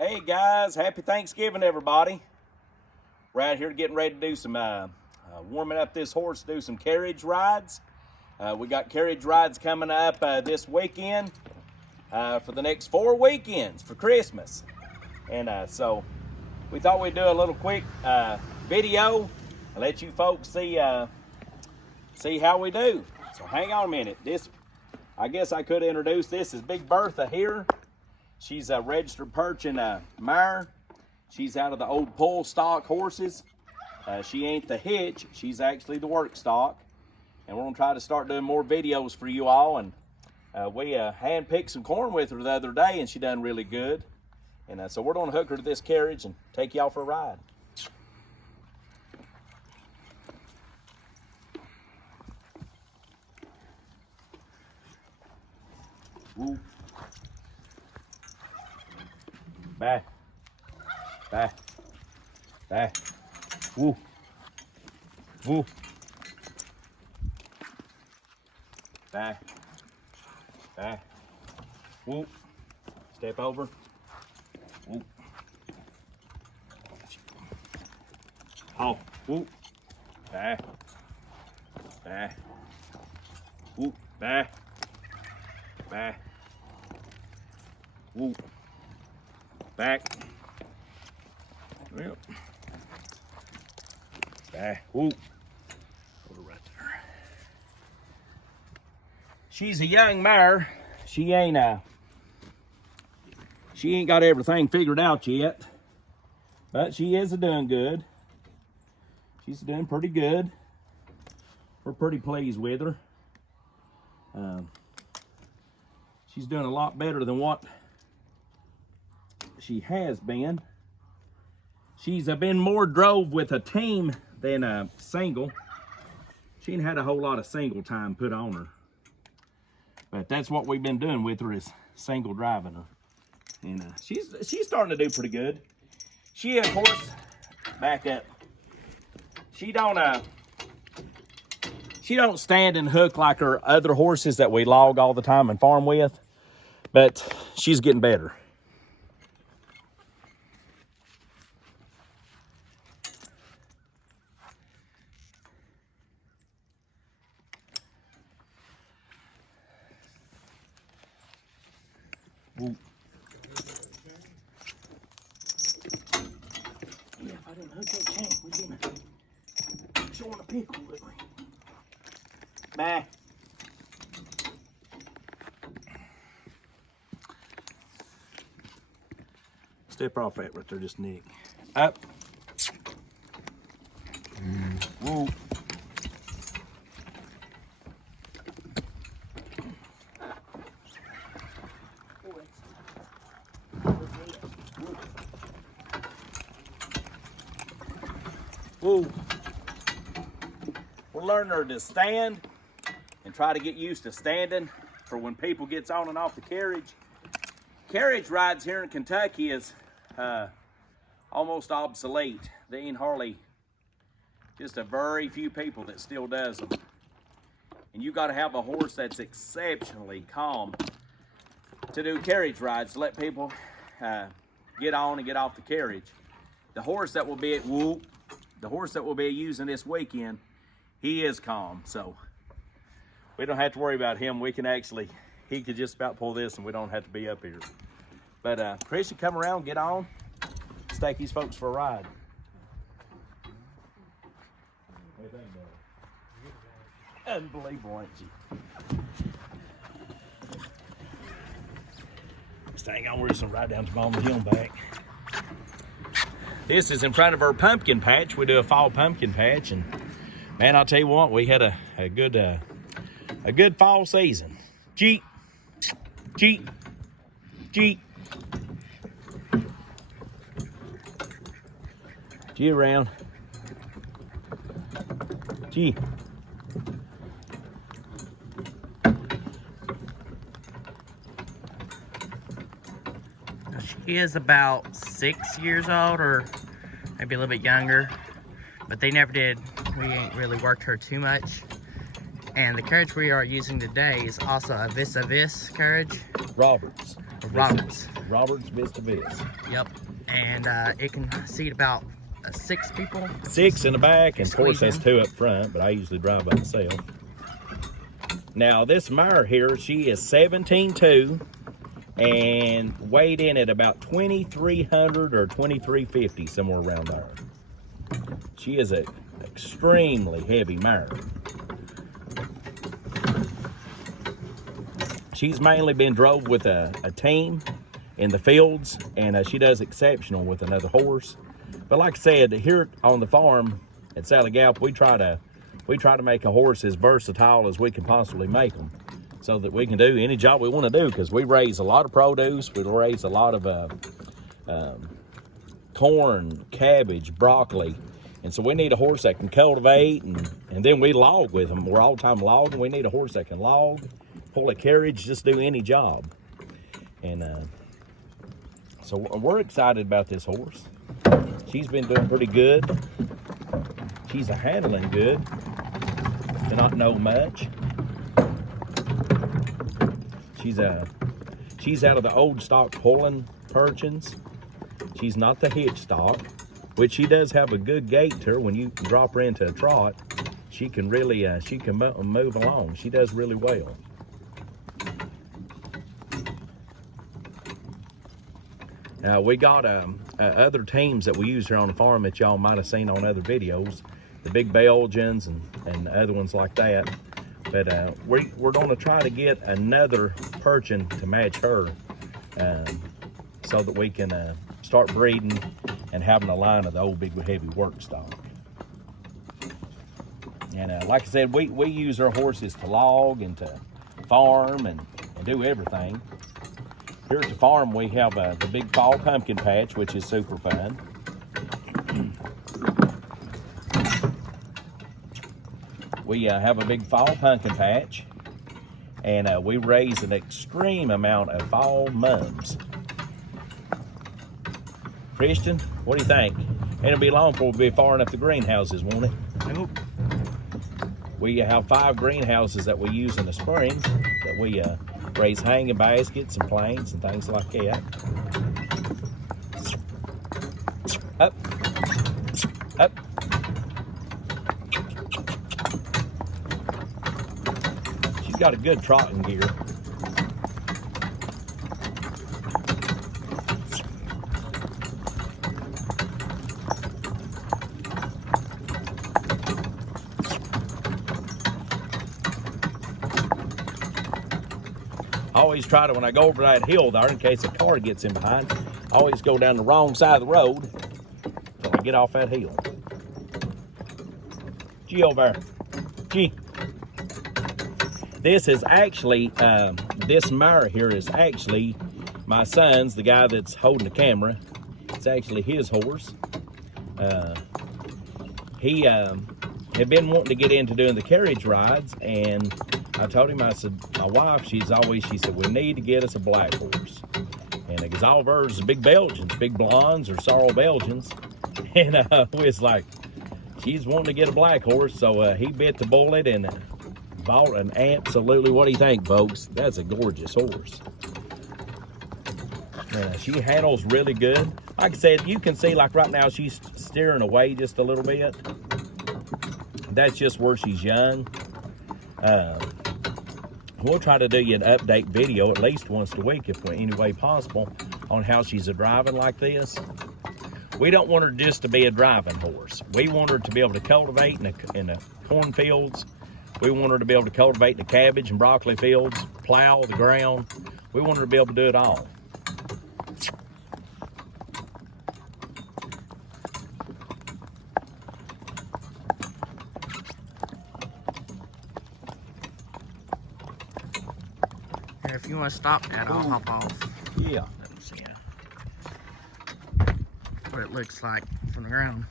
Hey guys, happy Thanksgiving everybody. We're out here getting ready to do some warming up this horse, do some carriage rides. We got carriage rides coming up this weekend for the next 4 weekends for Christmas. And so we thought we'd do a little quick video and let you folks see how we do. So hang on a minute. I guess I could introduce this is Big Bertha here. She's a registered perch and a mare. She's out of the old pull stock horses. She ain't the hitch, she's actually the work stock. And we're gonna try to start doing more videos for you all. And we hand-picked some corn with her the other day and she done really good. And so we're gonna hook her to this carriage and take y'all for a ride. Woo. Back. Back. Back. Woo. Woo. Back. Back. Woo. Step over. Woo. Off. Woo. Back. Back. Woo. Back. Back. Woo. Back. Yep. Back. Woo. Put her right there. She's a young mare. She ain't got everything figured out yet, but she is doing good. She's doing pretty good. We're pretty pleased with her. She's doing a lot better than what she has been. She's been more drove with a team than a single. She ain't had a whole lot of single time put on her. But that's what we've been doing with her, is single driving her. And she's starting to do pretty good. She, of course, back up. She don't stand and hook like her other horses that we log all the time and farm with. But she's getting better. Ooh. Yeah, if I didn't hook that chain, we'd be showing a pickle, wouldn't we? Bye. Step off that right there, just nick. Up. Whoa. Whoa. We're learning her to stand and try to get used to standing for when people gets on and off the carriage. Carriage rides here in Kentucky is almost obsolete. They ain't hardly, just a very few people that still does them. And you got to have a horse that's exceptionally calm to do carriage rides, to let people get on and get off the carriage. The horse that will be at the horse that we'll be using this weekend, he is calm, so we don't have to worry about him. We can actually, he could just about pull this and we don't have to be up here. But Chris should come around, get on, let's take these folks for a ride. What do you think, Dad? Unbelievable, ain't you? Just hang on, we're just gonna ride down to Bowman Hill and back. This is in front of our pumpkin patch. We do a fall pumpkin patch, and man, I'll tell you what, we had a good fall season. Cheat, cheat, cheat. Gee around. Gee. She is about 6 years old, or maybe a little bit younger, but we ain't really worked her too much. And the carriage we are using today is also a vis-a-vis carriage. Roberts. Roberts. Roberts Vista Vis. Yep. And it can seat about 6 people. 6 in the back, and of course Squeeze that's in. 2 up front, but I usually drive by myself. Now this mare here, she is 17.2 and weighed in at about 2,300 or 2,350, somewhere around there. She is an extremely heavy mare. She's mainly been drove with a team in the fields, and she does exceptional with another horse. But like I said, here on the farm at Sally Gap, we try to make a horse as versatile as we can possibly make them, so that we can do any job we want to do, because we raise a lot of produce. We raise a lot of corn, cabbage, broccoli, and so we need a horse that can cultivate, and then we log with them. We're all the time logging. We need a horse that can log, pull a carriage, just do any job. And so we're excited about this horse. She's been doing pretty good. She's a handling good. Cannot know much. She's out of the old stock pulling Perchins. She's not the hitch stock, which she does have a good gait to her. When you drop her into a trot, she can really move along. She does really well. We got other teams that we use here on the farm that y'all might have seen on other videos, the big Belgians and other ones like that. But we're going to try to get another Perchin to match her, so that we can start breeding and having a line of the old big heavy work stock. And like I said, we use our horses to log and to farm and do everything. Here at the farm, we have the big fall pumpkin patch, which is super fun. We have a big fall pumpkin patch, and we raise an extreme amount of fall mums. Christian, what do you think? It'll be long before we'll be firing up the greenhouses, won't it? Nope. We have 5 greenhouses that we use in the spring, that we raise hanging baskets and plants and things like that. Up, up. She's got a good trotting gear. I always try to, when I go over that hill there, in case a car gets in behind, I always go down the wrong side of the road until I get off that hill. Gee, over there. Gee. This is actually, this mare here is actually my son's, the guy that's holding the camera. It's actually his horse. He had been wanting to get into doing the carriage rides, and I told him, I said, my wife, she said, we need to get us a black horse. And because all of hers are big Belgians, big blondes or sorrel Belgians. And we was like, she's wanting to get a black horse. So he bit the bullet and bought an absolutely, what do you think, folks? That's a gorgeous horse. She handles really good. Like I said, you can see, like right now, she's steering away just a little bit. That's just where she's young. We'll try to do you an update video at least once a week, if any way possible, on how she's a driving like this. We don't want her just to be a driving horse. We want her to be able to cultivate in the cornfields. We want her to be able to cultivate in the cabbage and broccoli fields, plow the ground. We want her to be able to do it all. If you want to stop that, I'll hop off. Yeah. Let me see what it looks like from the ground.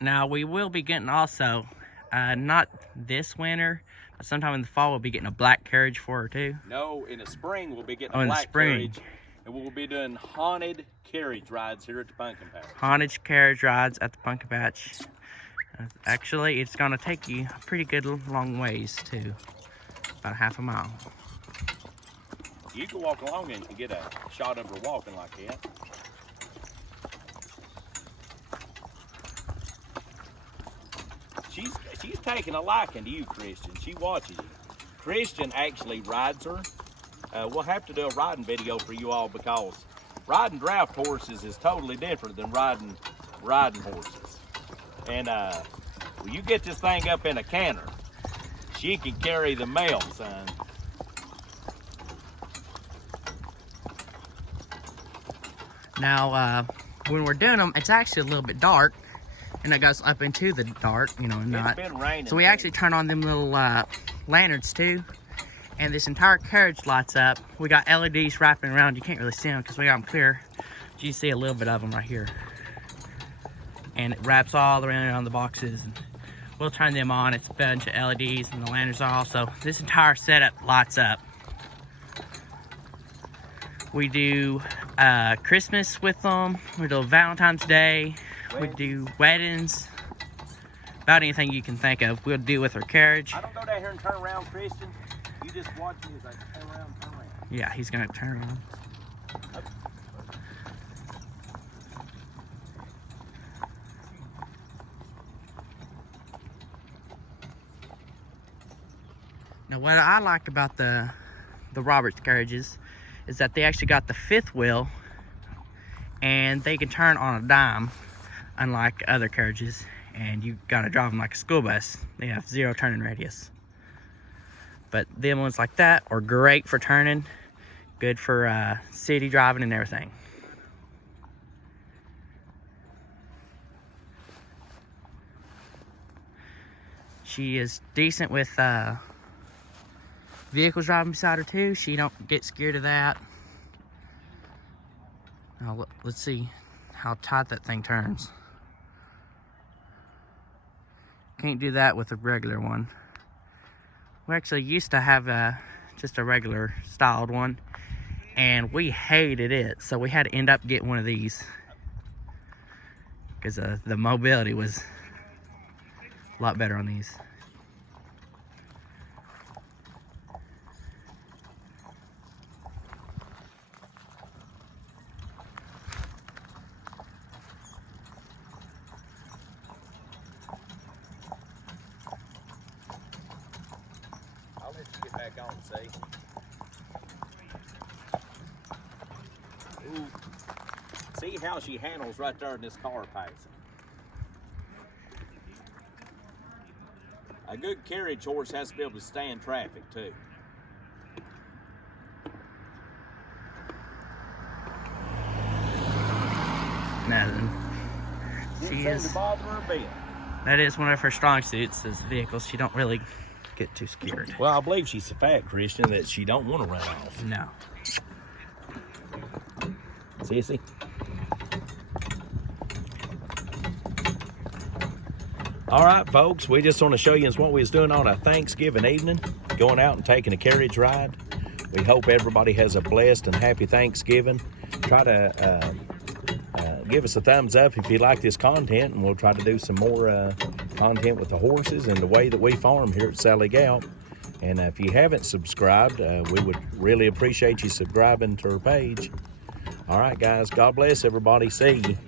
Now we will be getting also, not this winter, but sometime in the fall we'll be getting a black carriage for her too. No, in the spring we'll be getting a black carriage, and we'll be doing haunted carriage rides here at the pumpkin patch. Haunted carriage rides at the pumpkin patch. Actually, it's going to take you a pretty good long ways too. about a half a mile. You can walk along and you can get a shot of her walking like that. She's taking a liking to you, Christian. She watches you. Christian actually rides her. We'll have to do a riding video for you all because riding draft horses is totally different than riding horses. And when you get this thing up in a canter, she can carry the mail, son. Now, when we're doing them, it's actually a little bit dark, and it goes up into the dark, you know, It's been raining. So we actually turn on them little lanterns too, and this entire carriage lights up. We got LEDs wrapping around. You can't really see them because we got them clear. But you see a little bit of them right here, and it wraps all around the boxes. And we'll turn them on. It's a bunch of LEDs and the lanterns are also. This entire setup lights up. We do Christmas with them. We do Valentine's Day. We do weddings. About anything you can think of, we'll do with our carriage. I don't go down here and turn around, Christian. You just watch me as I turn around, turn around. Yeah, he's gonna turn around. Now, what I like about the Roberts carriages is that they actually got the fifth wheel, and they can turn on a dime, unlike other carriages. And you gotta drive them like a school bus. They have 0 turning radius. But them ones like that are great for turning, good for city driving and everything. She is decent with vehicles driving beside her too. She don't get scared of that. Now let's see how tight that thing turns. Can't do that with a regular one. We actually used to have just a regular styled one, and we hated it, so we had to end up getting one of these because the mobility was a lot better on these. I'll let you get back on, see. Ooh. See how she handles right there in this car passing. A good carriage horse has to be able to stay in traffic too. Nothing. She Didn't is. seem to bother her a bit. That is one of her strong suits, is vehicles. She don't really get too scared. Well, I believe she's a fat Christian that she don't want to run off. No. Sissy. All right, folks, we just want to show you what we was doing on a Thanksgiving evening, going out and taking a carriage ride. We hope everybody has a blessed and happy Thanksgiving. Try to give us a thumbs up if you like this content, and we'll try to do some more content with the horses and the way that we farm here at Sally Galp. And if you haven't subscribed, we would really appreciate you subscribing to our page. All right, guys, God bless everybody. See you.